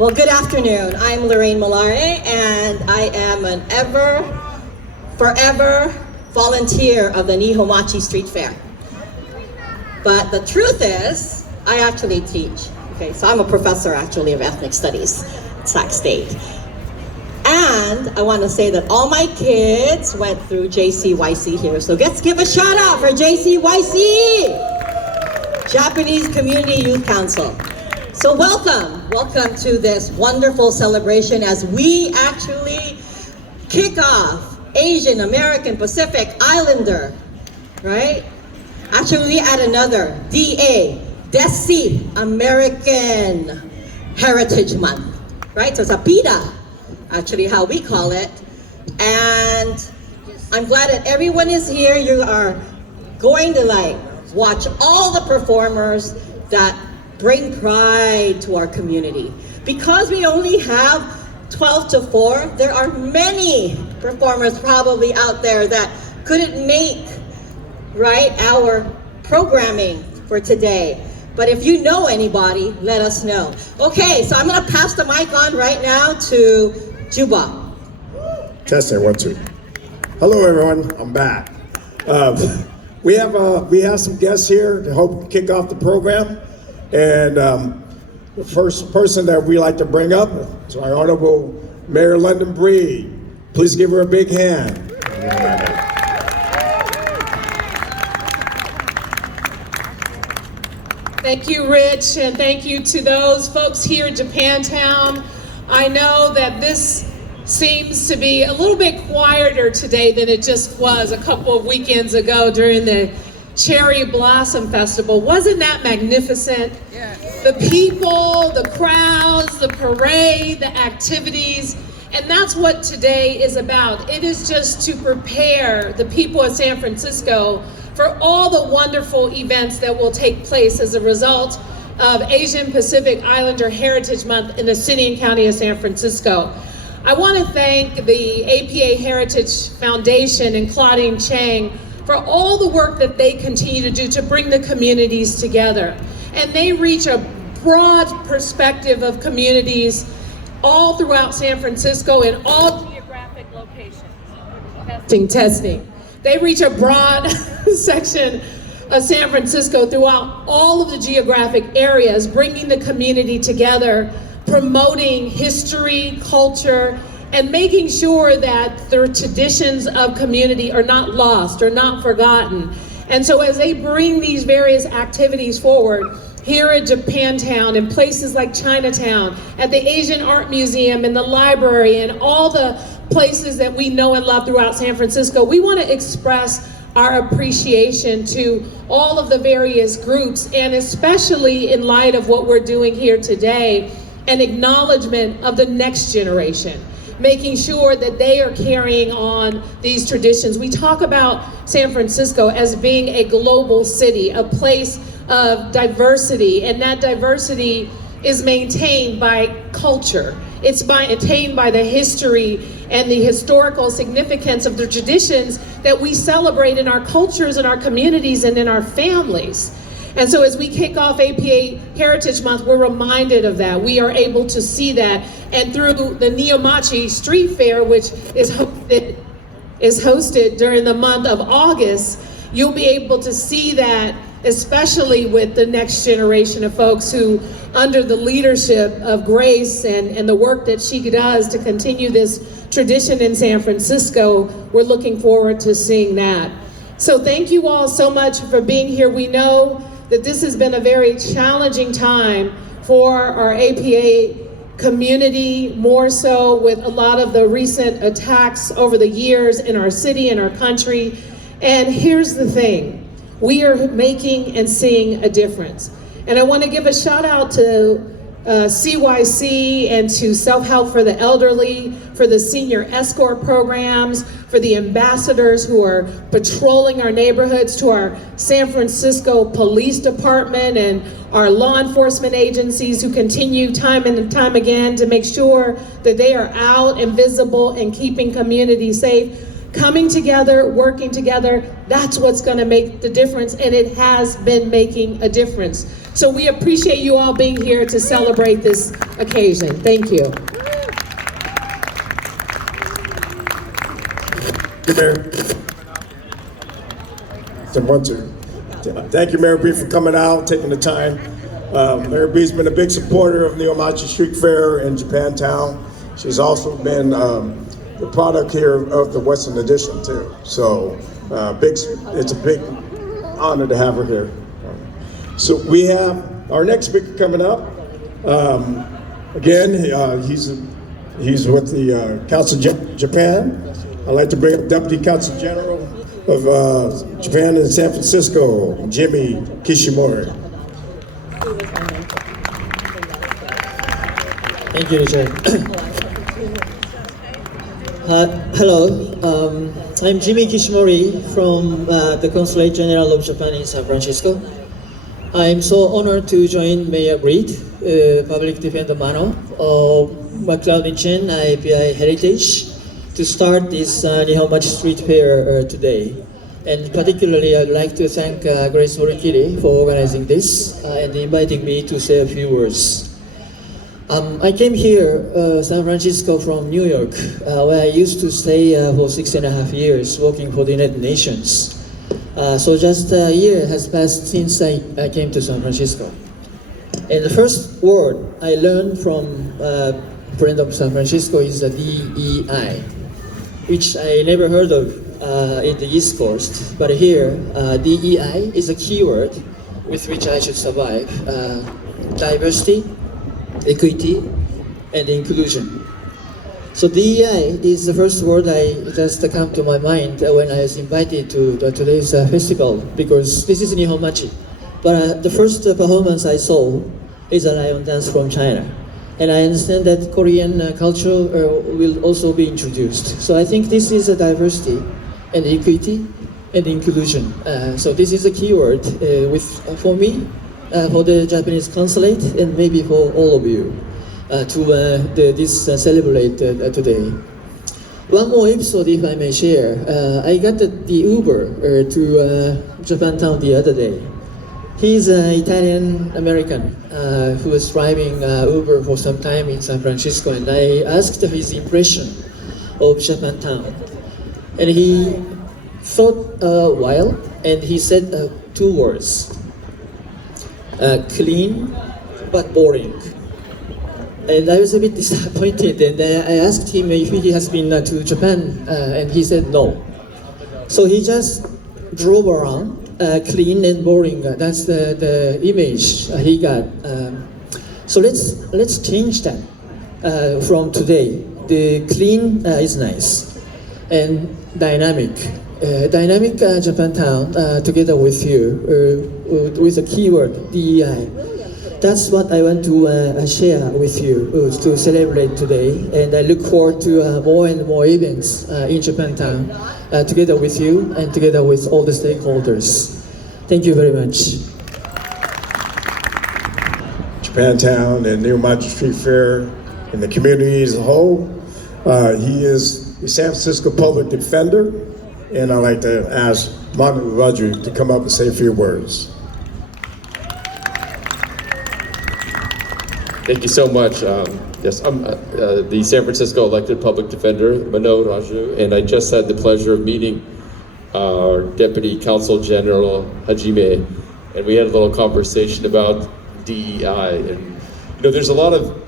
Well, good afternoon. I'm Lorraine Malare, and I am an forever volunteer of the Nihonmachi Street Fair. But the truth is, I actually teach. Okay, so I'm a professor actually of ethnic studies at Sac State. And I want to say that all my kids went through JCYC here. So let's give a shout out for JCYC, Japanese Community Youth Council. So welcome to this wonderful celebration as we actually kick off Asian, American, Pacific, Islander, right? Actually, we add another, DESI, American Heritage Month, right? So it's a PIDA, actually how we call it. And I'm glad that everyone is here. You are going to watch all the performers that bring pride to our community. Because we only have 12 to 4, there are many performers probably out there that couldn't make, right, our programming for today. But if you know anybody, let us know. Okay, so I'm gonna pass the mic on right now to Juba. Testing, 1, 2. Hello everyone, I'm back. We have some guests here to help kick off the program. And the first person that we like to bring up is our Honorable Mayor London Breed. Please give her a big hand. Thank you, Rich, and thank you to those folks here in Japantown. I know that this seems to be a little bit quieter today than it just was a couple of weekends ago during the Cherry Blossom Festival. Wasn't that magnificent? Yeah. The people, the crowds, the parade, the activities, and that's what today is about. It is just to prepare the people of San Francisco for all the wonderful events that will take place as a result of Asian Pacific Islander Heritage Month in the city and county of San Francisco. I want to thank the AAPI Heritage Foundation and Claudine Cheng for all the work that they continue to do to bring the communities together. And they reach a broad perspective of communities all throughout San Francisco in all geographic locations. Testing. They reach a broad section of San Francisco throughout all of the geographic areas, bringing the community together, promoting history, culture, and making sure that their traditions of community are not lost or not forgotten. And so as they bring these various activities forward, here at Japantown, in places like Chinatown, at the Asian Art Museum, and the library, and all the places that we know and love throughout San Francisco, we want to express our appreciation to all of the various groups, and especially in light of what we're doing here today, an acknowledgement of the next generation, making sure that they are carrying on these traditions. We talk about San Francisco as being a global city, a place of diversity, and that diversity is maintained by culture. It's maintained by the history and the historical significance of the traditions that we celebrate in our cultures, in our communities, and in our families. And so as we kick off AAPI Heritage Month, we're reminded of that. We are able to see that. And through the Nihonmachi Street Fair, which is hosted during the month of August, you'll be able to see that, especially with the next generation of folks who, under the leadership of Grace and the work that she does to continue this tradition in San Francisco, we're looking forward to seeing that. So thank you all so much for being here. We know that this has been a very challenging time for our APA community, more so with a lot of the recent attacks over the years in our city and our country. And here's the thing, we are making and seeing a difference. And I want to give a shout out to CYC and to Self-Help for the Elderly, for the senior escort programs, for the ambassadors who are patrolling our neighborhoods, to our San Francisco Police Department and our law enforcement agencies who continue time and time again to make sure that they are out and visible and keeping communities safe. Coming together, working together, that's what's going to make the difference, and it has been making a difference. So we appreciate you all being here to celebrate this occasion. Thank you. Thank you, Mary B, for coming out, taking the time. Mary B's been a big supporter of Nihonmachi Street Fair in Japantown. She's also been the product here of the Western Edition too. So it's a big honor to have her here. So we have our next speaker coming up. Again, he's with the Council of Japan. I'd like to bring up Deputy Consul General of Japan in San Francisco, Jimmy Kishimori. Thank you, Richard. Hello, I'm Jimmy Kishimori from the Consulate General of Japan in San Francisco. I'm so honored to join Mayor Reed, Public Defender Mano, Claudine Cheng, AAPI Heritage, to start this Nihonmachi Street Fair today. And particularly, I'd like to thank Grace Morikiri for organizing this and inviting me to say a few words. I came here, San Francisco, from New York, where I used to stay for 6.5 years, working for the United Nations. So just a year has passed since I came to San Francisco. And the first word I learned from a friend of San Francisco is the DEI, which I never heard of in the East Coast. But here, DEI is a keyword with which I should survive. Diversity, equity, and inclusion. So DEI is the first word I just come to my mind when I was invited to today's festival, because this is Nihonmachi. But the first performance I saw is a lion dance from China. And I understand that Korean culture will also be introduced. So I think this is a diversity and equity and inclusion. So this is a keyword for me, for the Japanese consulate, and maybe for all of you to celebrate today. One more episode, if I may share. I got the Uber to Japantown the other day. He's an Italian-American who was driving Uber for some time in San Francisco, and I asked his impression of Japantown. And he thought a while, and he said 2 words. Clean, but boring. And I was a bit disappointed, and I asked him if he has been to Japan, and he said no. So he just drove around, clean and boring. That's the image he got. So let's change that from today. The clean is nice, and dynamic. Dynamic Japantown together with you, with the keyword DEI. That's what I want to share with you to celebrate today, and I look forward to more and more events in Japantown together with you and together with all the stakeholders. Thank you very much. Japantown and Nihonmachi Street Fair and the community as a whole. He is the San Francisco Public Defender, and I'd like to ask Manu Raju to come up and say a few words. Thank you so much. Yes, I'm the San Francisco elected public defender, Mano Raju, and I just had the pleasure of meeting our Deputy Consul General Hajime, and we had a little conversation about DEI. And there's a lot of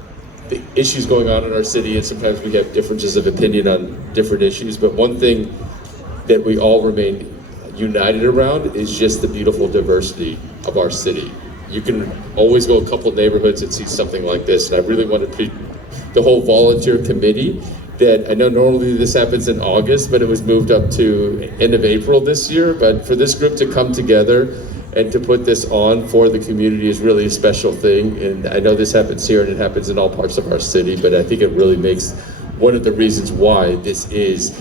issues going on in our city, and sometimes we have differences of opinion on different issues. But one thing that we all remain united around is just the beautiful diversity of our city. You can always go a couple neighborhoods and see something like this, and I really wanted to the whole volunteer committee that I know normally this happens in August, but it was moved up to end of April this year. But for this group to come together and to put this on for the community is really a special thing. And I know this happens here and it happens in all parts of our city, but I think it really makes one of the reasons why this is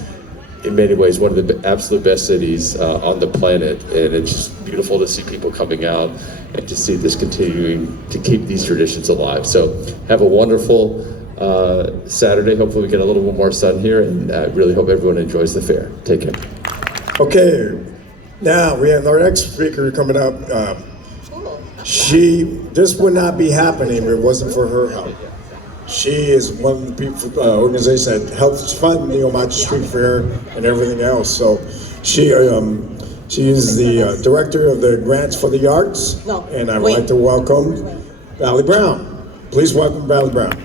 in many ways one of the absolute best cities on the planet. And it's just beautiful to see people coming out and to see this continuing to keep these traditions alive. So have a wonderful Saturday. Hopefully we get a little bit more sun here, and I really hope everyone enjoys the fair. Take care. Okay, now we have our next speaker coming up. This would not be happening if it wasn't for her help. She is one of the people, organizations that helps fund the Nihonmachi Street Fair and everything else. So she is the director of the Grants for the Arts, and I would like to welcome Valley Brown. Please welcome Valley Brown.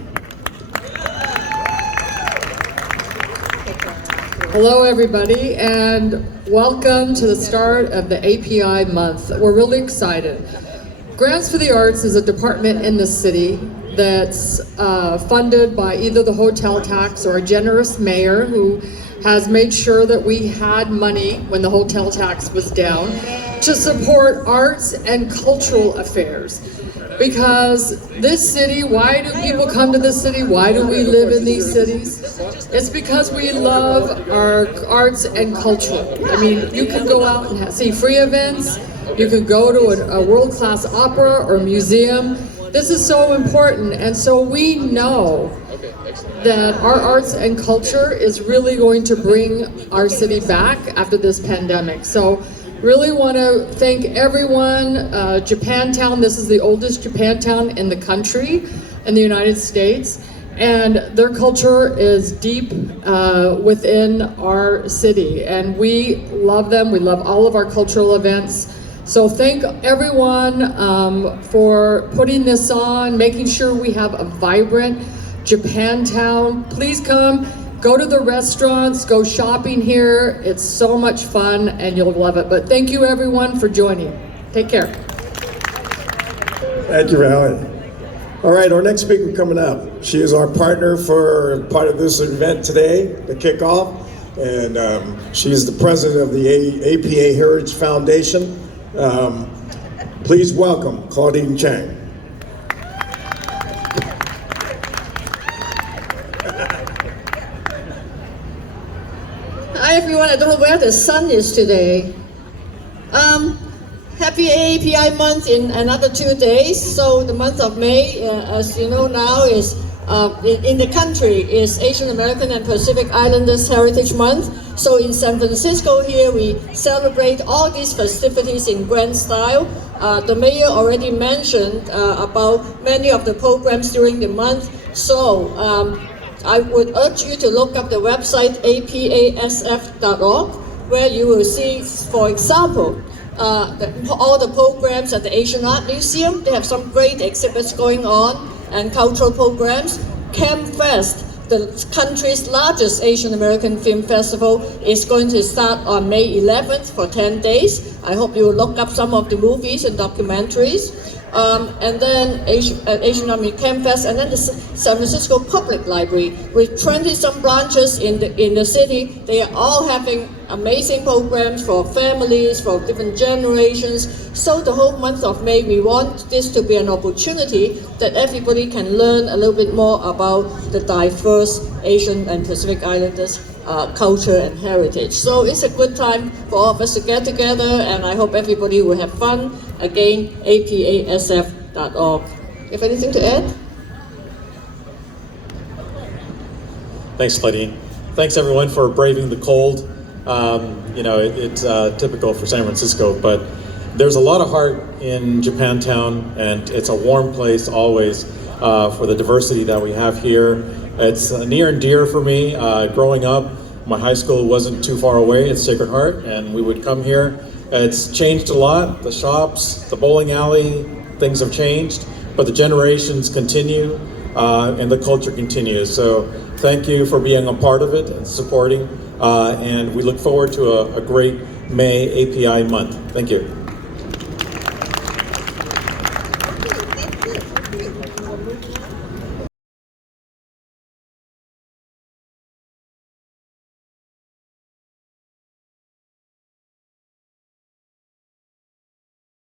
Hello everybody, and welcome to the start of the API month. We're really excited. Grants for the Arts is a department in the city that's funded by either the hotel tax or a generous mayor who has made sure that we had money when the hotel tax was down to support arts and cultural affairs. Because this city, why do people come to this city? Why do we live in these cities? It's because we love our arts and culture. I mean, you can go out and see free events, you can go to a world-class opera or museum. This is so important, and so we know that our arts and culture is really going to bring our city back after this pandemic. So really want to thank everyone. Japantown, this is the oldest Japantown in the country, in the United States, and their culture is deep within our city, and we love them. We love all of our cultural events. So thank everyone for putting this on, making sure we have a vibrant Japantown. Please come. Go to the restaurants, go shopping here. It's so much fun and you'll love it. But thank you everyone for joining. Take care. Thank you, Valerie. All right, our next speaker coming up. She is our partner for part of this event today, the kickoff. And she is the president of the AAPI Heritage Foundation. Please welcome Claudine Cheng. Hi everyone, I don't know where the sun is today. Happy AAPI month in another 2 days. So the month of May, as you know now, is in the country is Asian American and Pacific Islanders Heritage Month. So in San Francisco here, we celebrate all these festivities in grand style. The mayor already mentioned about many of the programs during the month. So I would urge you to look up the website apasf.org, where you will see, for example, all the programs at the Asian Art Museum. They have some great exhibits going on and cultural programs. CamFest, the country's largest Asian American film festival, is going to start on May 11th for 10 days. I hope you will look up some of the movies and documentaries. And then Asian American CamFest, and then the San Francisco Public Library with 20-some branches in the city. They are all having amazing programs for families, for different generations. So the whole month of May, we want this to be an opportunity that everybody can learn a little bit more about the diverse Asian and Pacific Islanders culture and heritage. So it's a good time for all of us to get together, and I hope everybody will have fun. Again, apasf.org. Have anything to add? Thanks, Claudine. Thanks everyone for braving the cold. You know, it's typical for San Francisco, but there's a lot of heart in Japantown, and it's a warm place always for the diversity that we have here. It's near and dear for me. Growing up, my high school wasn't too far away. It's Sacred Heart, and we would come here. It's changed a lot. The shops, the bowling alley, things have changed, but the generations continue, and the culture continues. So thank you for being a part of it and supporting, and we look forward to a great May API month. Thank you.